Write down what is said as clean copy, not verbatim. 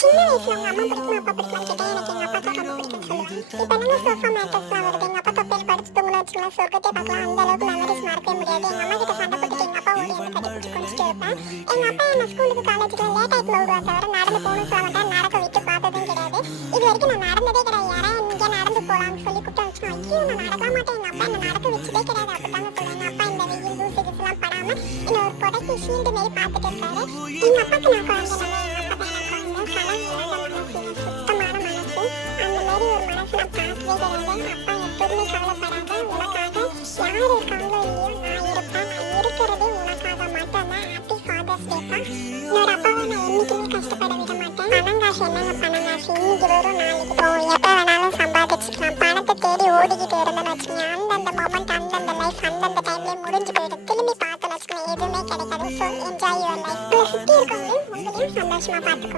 சின்ன வயசுல உங்க அம்மா பிடிக்குமா அப்பா பிடிக்குமான்னு கேட்டா எனக்கு எங்க அப்பா தான் ரொம்ப பிடிக்கும்னு சொல்லுவேன். இப்ப என்னங்க சோஃபா மேட்ரஸ்லாம் வருது, எங்க அப்பா தொப்பையில படுத்து தூங்கணும் வச்சுக்கலாம், சொர்க்கத்தை பார்க்கலாம், அந்த அளவுக்கு மெமரிஸ் மறக்கவே முடியாது. எங்க அம்மா கிட்ட சண்டை போட்டுட்டு எங்க அப்பா ஒரு கட்டி பிடிச்சி குடிச்சிட்டு இருப்பேன். எங்க அப்பா என்ன ஸ்கூலுக்கு காலேஜுக்கு லேட் ஆயிட்டு விடுவா தவிர நடந்து போகணும்னு சொல்ல மாட்டேன், நடக்க விட்டு பார்த்ததும் கிடையாது. இது வரைக்கும் நான் நடந்ததே கிடையாது. யாராவது இங்கே நடந்து போகலாம்னு சொல்லி கூப்பிட்டு வச்சுக்கோ, ஐயோ நான் நடக்க மாட்டேன், எங்க அப்பா என்ன நடக்க வச்சதே கிடையாது. அப்படித்தாங்க சொல்லுவேன். எங்க அப்பா இந்த வெயில் தூசு கிசுலாம் படாம என்ன ஒரு புடக்கி ஷீல்டு மாரி பார்த்துட்டு இருக்காரு. எங்க அப்பாக்கு நான் குழந்தை, எங்க அப்பா தான் எனக்கு குழந்தை. சுத்தமான மனசு, அந்த மாதிரி ஒரு மனசு நான் பார்க்கவே கிடையாது. அப்பா எப்போதுமே கவலைப்படாத, உனக்காக யார் இருக்காங்களோ இல்லையோ நான் இருப்பேன், நான் இருக்கிறதே உனக்காக மட்டும்தான். ஹாப்பி ஃபாதர்ஸ் டேப்பா. என்னோட அப்பாவை நான் என்னைக்குமே கஷ்டப்பட விட மாட்டேன். பணம் காசு என்னங்க பணம் காசு, இன்னைக்கு வரும் நாளைக்கு போகும், எப்போ வேணாலும் சம்பாதிச்சுக்கலாம். பணத்தை தேடி ஓடிக்கிட்டு இருந்தேன்னு வச்சுக்கோங்க, அந்தந்த மொமெண்ட் அந்தந்த லைஃப் அந்தந்த டைம்லேயே முடிஞ்சு போயிடும். திரும்பி பார்த்தேன்னு வச்சுக்கோங்க எதுவுமே கிடைக்காது. So enjoy your life. சுற்றி இருக்கவங்களையும் உங்களையும் சந்தோஷமாக பார்த்துக்கோங்க.